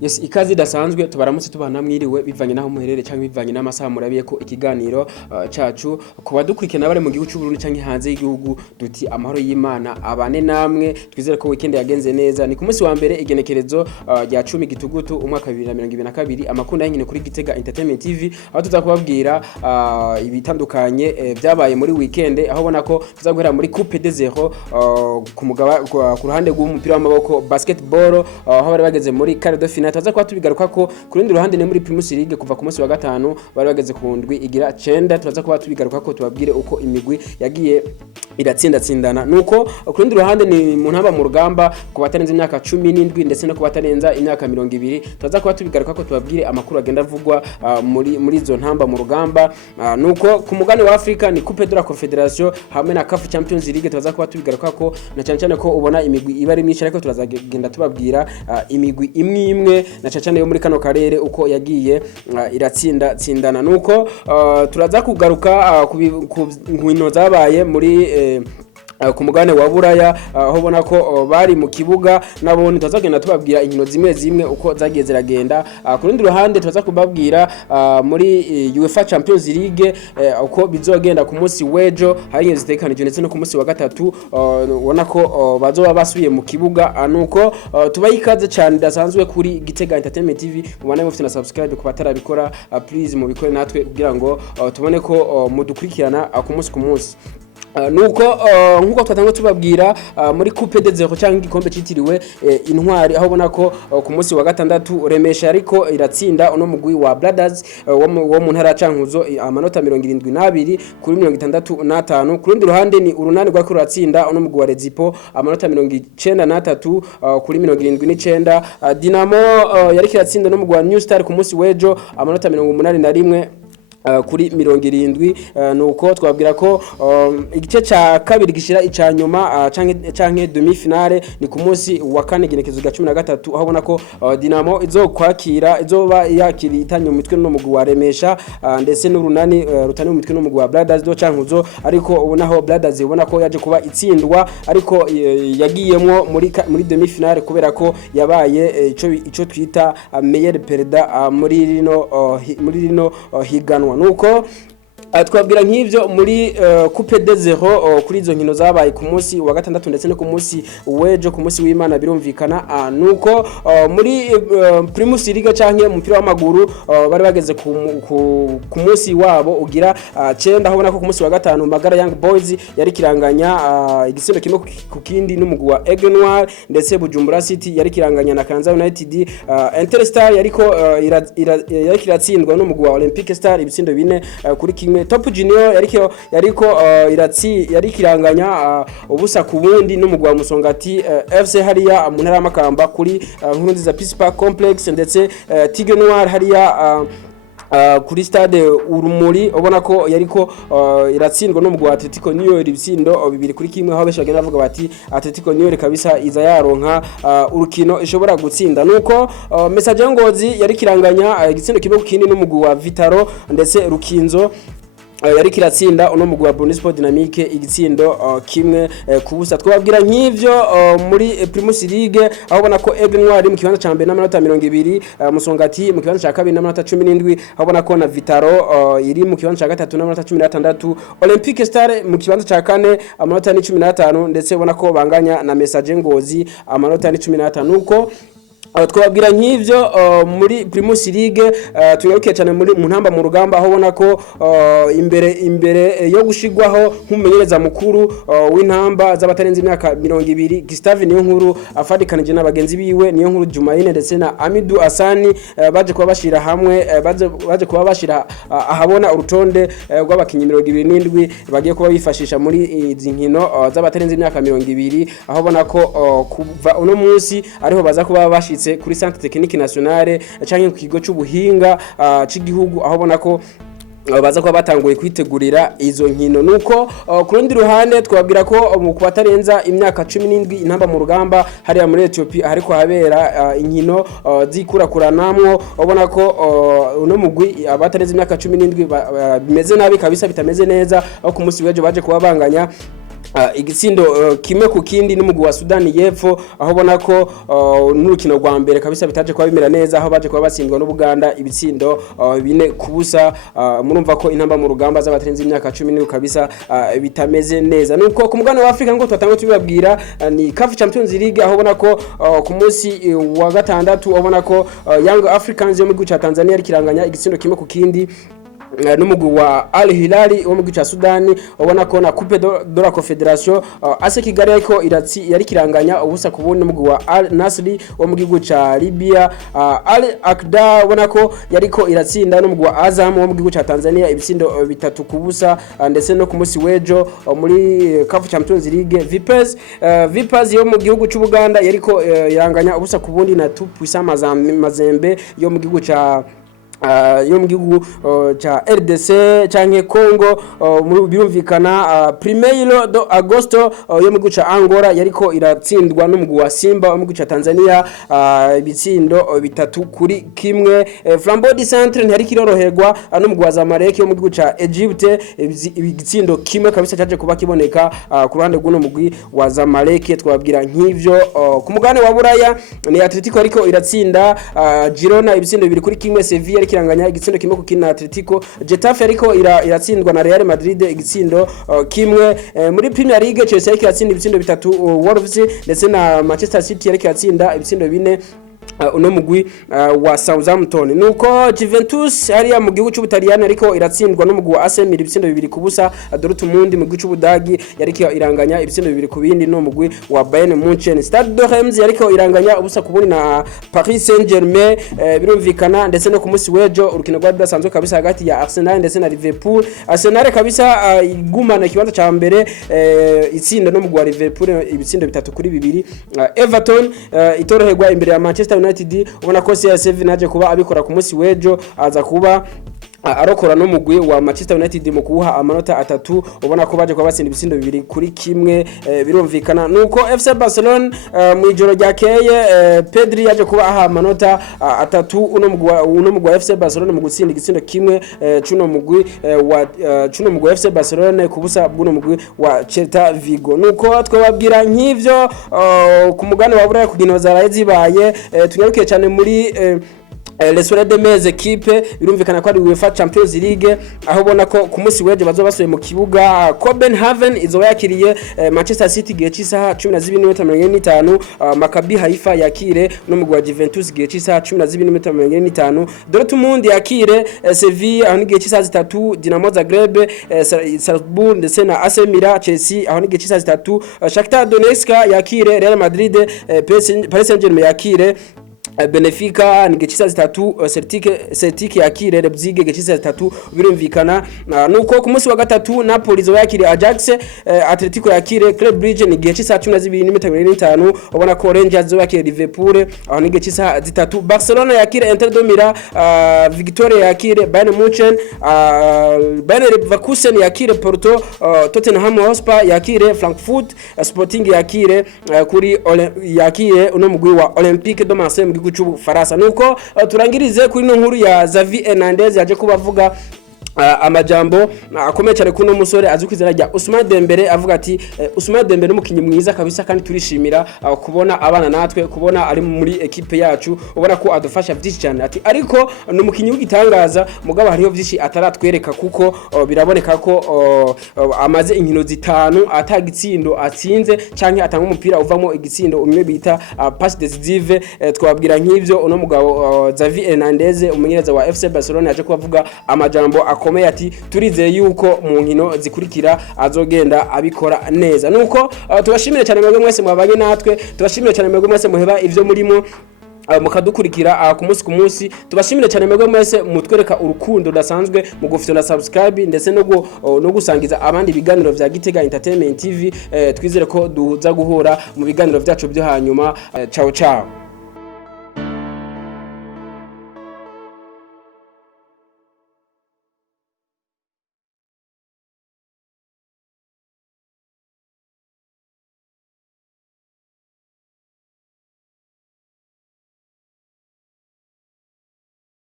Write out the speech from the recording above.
Yes, ikazi dasanzwe tubaramutse tubana mwiriwe bivanye naho muherere cyangwa bivanye n'amasaha murabiye ko ikiganiro cacu kuba dukurikirana bari mu gihugu cy'u Burundi cyangwa hanze y'igihugu duti amahoro y'Imana abane namwe twizere ko weekend yagenze neza ni ku munsi wa mbere igenekerezo rya 10 gitugutu umwaka 2022 amakunda y'inkino kuri Gitega Entertainment TV aho tuzakubabwira ibitandukanye byabaye muri weekend aho bona ko tuzaguhera muri Coupe des Zéros ku ruhande rw'umupira w'amaboko basketball aho bari bageze muri quart de finale taza kwa tubigaruka ko kurundi ruhande ne muri Primus League kuva ku munsi wa gatanu bari bageze ku ndwi igira 9 tuza kuba tubigaruka ko tubabwire uko imigwi yagiye iratsindana nuko kurundi ruhande ni mu ntamba mu rugamba ku batarenze imyaka 17 ndetse no ku batarenza imyaka 20 tuza kuba tubigaruka ko tubabwire amakuru agenda avugwa muri zo ntamba mu rugamba nuko ku mugani wa Afrika ni Coupe de la Confédération hamwe na CAF Champions League tuza kuba tubigaruka ko na cyane ko ubona imigwi ibari myinshi ariko turazagenda tubabwira imigwi imwe na cyane yo muri kano karere uko yagiye tsindana nuko turaza kugaruka ku nkino zabaye muri ku mugane wa Buraya aho bona ko bari mu kibuga nabone tuzagenda tubabwira inkino zimwe uko zagiye ziragenda ku rundi ruhande tuza kubabwira muri UEFA Champions League uko bizogenda ku munsi wejo hari zitekanije ndetse no ku munsi wa gatatu ubona ko bazoba basubiye mu kibuga nuko tubayikaze cyane dasanzwe kuri Gitega Entertainment TV mubane mufite na subscribe ku batarabikora please mubikore natwe kugira ngo tubone ko mudukurikirana ku munsi nuko nkuko twatangiye tubabwira muri Coupe des Zéros cyangwa igikombe citiriwe intwari aho bona ko ku munsi wa gatandatu Remesha ariko iratsinda uno mugwi wa Brothers wo mu ntara cankuzo amanota 72 kuri 65 ku rundi ruhande ni urunani rwa kuratsinda uno mugwi wa Rezipo amanota 93 kuri 79 Dinamo yari kiratsinda no mugwi wa New Star ku munsi wejo amanota 81 kuri 70 nuko twabwira ko igice ca kabiri gishira icanyuma canke demi finale ni ku munsi wa kane genekezo ga 13 aho bona ko Dinamo izokwakira izoba yakiri itanye mu mitwe no mugwi wa Remesha ndetse n'urunani rutani mu mitwe no mugwi wa Brothers do cankuzo ariko ubonaho Brothers ubona ko yaje kuba itsindwa ariko yagiyemwo muri demi finale kubera ko yabaye ico twita meilleur perdant muri rino higanwa nuko twabwira nk'ivyo muri Coupe des Zéros kuri izo nkino zabaye ku munsi wa gatandatu ndetse no ku munsi wejo ku munsi w'Imana birumvikana nuko muri Primus League canke umupira w'amaguru bari bageze ku munsi wabo ugira 9 aho nako ku munsi wa gatanu Magara Young Boys yari kiranganya igisindo kimwe ku kindi n'umugwi wa Aigle Noir ndetse Bujumbura City yari kiranganya na Kanza United Interstar yari kiratsindwa n'umugwi wa Olympic Star ibisindo 4 kuri kimwe Top Junior yari kiranganya ubusa ku bundi n'umugwa Musongati FC hariya mu ntara y'Amakamba kuri Nkurunziza Peace Park Complex ndetse Tigre Noir hariya kuri stade Urumuri ubona ko yariko iratsindwa no mugwa Atletico Niyo ibisindo 2 kuri kimwe aho besha bagenda bavuga bati Atletico Niyo kabisa iza yaronka urukino ishobora gutsinda nuko Message Ngozi yari kiranganya igitsindo kimwe ku kindi no mugwa Vitaro ndetse Rukinzo yari kiratsinda uno mugwi wa Bonisport Dynamique igitsindo kimwe kubusa twabwira nk'ivyo muri Primus League aho bona ko Aigle Noir mu kibanza ca mbere n'amanota 20 Musongati mu kibanza ca kabiri n'amanota 17 aho bona ko na Vitaro iri mu kibanza ca gatatu n'amanota 16 Olympic Star mu kibanza ca kane amanota 15 ndetse bona ko banganya na Message Ngozi amanota 15 nuko twabwira nk'ivyo muri Primus League tugarukiye cyane muri mu ntamba mu rugamba aho bona ko imbere yo gushigwaho nk'umumenyereza mukuru w'intamba z'abatarenze imyaka 20 Gustave niyo nkuru afadikanije n'abagenzi biwe niyo nkuru Jumaine ndetse na Amidou Asani baje kuba bashira hamwe baje kuba bashira ahabona urutonde rw'abakinyi 27 bagiye kuba bifashisha muri izi nkino z'abatarenze imyaka 20 aho bona ko kuva uno munsi ariho baza kuba bashitse kuri Centre Technique Nationale canke ku kigo cy'ubuhinga c'igihugu aho bona ko baza kuba batanguye kwitegurira izo nkino nuko ku rundi ruhande twabwira ko mu kubatarenza imyaka 17 intamba mu rugamba hari muri Ethiopia hariko habera inkino zikurakuranamwo ubona ko uno mugwi abatarenza imyaka 17 bimeze nabi kabisa bitameze neza aho ku munsi wejo baje kuba banganya igitsindo kimwe ku kindi n'umugwi wa Sudani y'Epfo, aho bona ko n'urukino rwa mbere kabisa bitaje kuba bimera neza, aho baje kuba batsindwa n'Ubuganda ibitsindo 4-0. Murumva ko intamba mu rugamba z'abaterenze imyaka 10 kabisa bitameze neza. Nuko ku mugano wa Afrika ngo twatanga tubibabwira ni CAF Champions League, aho bona ko ku munsi wa gatandatu abona ko Young Africans yo mu gihugu ca Tanzania ari kiranganya igitsindo kimwe ku kindi n'umugwi wa Al Hilal wo mu gihugu ca Sudani, ubona ko na Coupe de la Confederation AS Kigali ariko yari kiranganya ubusa ku bundi n'umugwi wa Al Nassr wo mu gihugu ca Libya. Al Aqda ubona ko yariko iratsinda n'umugwi wa Azam wo mu gihugu ca Tanzania ibitsindo 3-0, ndetse no ku munsi wejo muri CAF Champions League Vipers yo mu gihugu c'u Buganda yariko iranganya ubusa ku bundi na Tupuisa Mazembe yo mu gihugu ca cha RDC canke Congo. Birumvikana Primeiro do Agosto yo mu gihugu ca Angola yariko iratsindwa n'umugwi wa Simba wo mu gihugu ca Tanzania ibitsindo 3-1. Flambeau du Centre ntari kiroroherwa n'umugwi wa Zamalek yo mu gihugu ca Egypte, ibitsindo kimwe kabisa cyaje kuba kiboneka ku ruhande rw'uno mugwi wa Zamalek. Twabwira nk'ivyo ku mugane wa Buraya ni Atletico ariko iratsinda Girona ibitsindo 2-1. Sevilla kiranganya igitsindo kimwe ku kina Atletico. Getafe ariko iratsindwa na Real Madrid igitsindo kimwe. Muri Premier League Chelsea ariko iratsinda ibitsindo 3 Wolves, ndetse na Manchester City ariko iratsinda ibitsindo 4 uno mugwi wa Southampton. Nuko Juventus hariya mu gihugu cy'Ubutaliyani ariko iratsindwa n'umugwi wa AC Milan ibitsindo 2-0. Dortmund mu gihugu cy'Ubudagi yariko iranganya ibitsindo 2-2 no mugwi wa Bayern Munchen. Stade de Reims yariko iranganya ubusa ku bundi na Paris Saint-Germain. Birumvikana ndetse no ku munsi wejo urukino rwa dasanzwe kabisa hagati ya Arsenal ndetse na Liverpool. Arsenal kabisa igumana ikibanza ca mbere itsinda no mugwi wa Liverpool ibitsindo 3-2. Everton itoroherwa imbere ya Manchester United, ubona ko CR7 naje kuba abikora ku munsi wejo aza kuba arokora no mugwi wa Manchester United mu kuha amanota 3, ubona ko baje kwa batsinda ibitsindo 2-1. Birumvikana nuko FC Barcelona mu ijoro ryakeye Pedri yaje kuba aha amanota 3 uno mugwi wa FC Barcelona mu gutsinda igitsindo kimwe cuno mugwi wa FC Barcelona kubusa bw'uno mugwi wa Celta Vigo. Nuko twababwira nk'ivyo ku mugane wa Buraya kugino zaraye zibaye. Tunyarukiye cyane muri Les Soirées de mes équipes. Birumvikana ko ari UEFA Champions League, aho bona ko ku munsi weje bazobasuye mu kibuga Copenhagen izoba yakiriye Manchester City gihe cy'isaha 12:45. Maccabi Haifa yakire n'umugwi wa Juventus gihe cy'isaha 12:45. Dortmund yakire Sevilla aho gihe cy'isaha 3. Dinamo Zagreb Salzburg ndetse na AC Milan Chelsea aho gihe cy'isaha 3. Shakhtar Donetsk yakire Real Madrid. Paris Saint-Germain yakire Benfica ni gechisa 3. Celtic yakire Leipzig gechisa 3. Birumvikana nuko ku munsi wa gatatu Napoli zo yakire Ajax. Atletico yakire Club Brugge ni gechisa 12:45. ubona ko Rangers zo yakire Liverpool aho ni gechisa 3. Barcelona yakire Inter de Milan. Victoria yakire Bayern Munchen. Bayer Leverkusen yakire Porto. Tottenham Hotspur yakire Frankfurt. Sporting yakire kuri yakire uno mugwi wa Olympique de Marseille mu Faransa. Nuko turangirize kuri no nkuru ya Xavi Hernandez yaje kubavuga amajambo akomeye cyane kuno musore azwi kwizera rya Ousmane Dembele, avuga ati Ousmane Dembele n'umukinyi mwiza kabisa kandi turishimira kubona abana natwe, kubona ari muri equipe yacu, ubona ko adufasha byinshi cyane. Ati ariko n'umukinyi w'igitangaza mugabo hariho byinshi ataratwereka kuko biraboneka ko amaze inkino zitanu atagitsindo atsinze canke atanga umupira uvamo igitsindo umwe bita passe décisive. Twabwira nk'ivyo uno mugabo Xavi Hernandez umumenyereza wa FC Barcelona yaje kubavuga amajambo akomeye ati turizeye yuko mu nkino zikurikira azogenda abikora neza. Nuko tubashimire cyane mwebwe mwese mwabanye natwe, tubashimire cyane mwebwe mwese muheba ivyo murimo mukadukurikira ku munsi. Tubashimire cyane mwebwe mwese mutwereka urukundo dasanzwe mu gufitana subscribe ndetse no gusangiza abandi biganiro vya Gitega Entertainment TV. Twizere ko duza guhura mu biganiro vyacu byo hanyuma. Ciao ciao.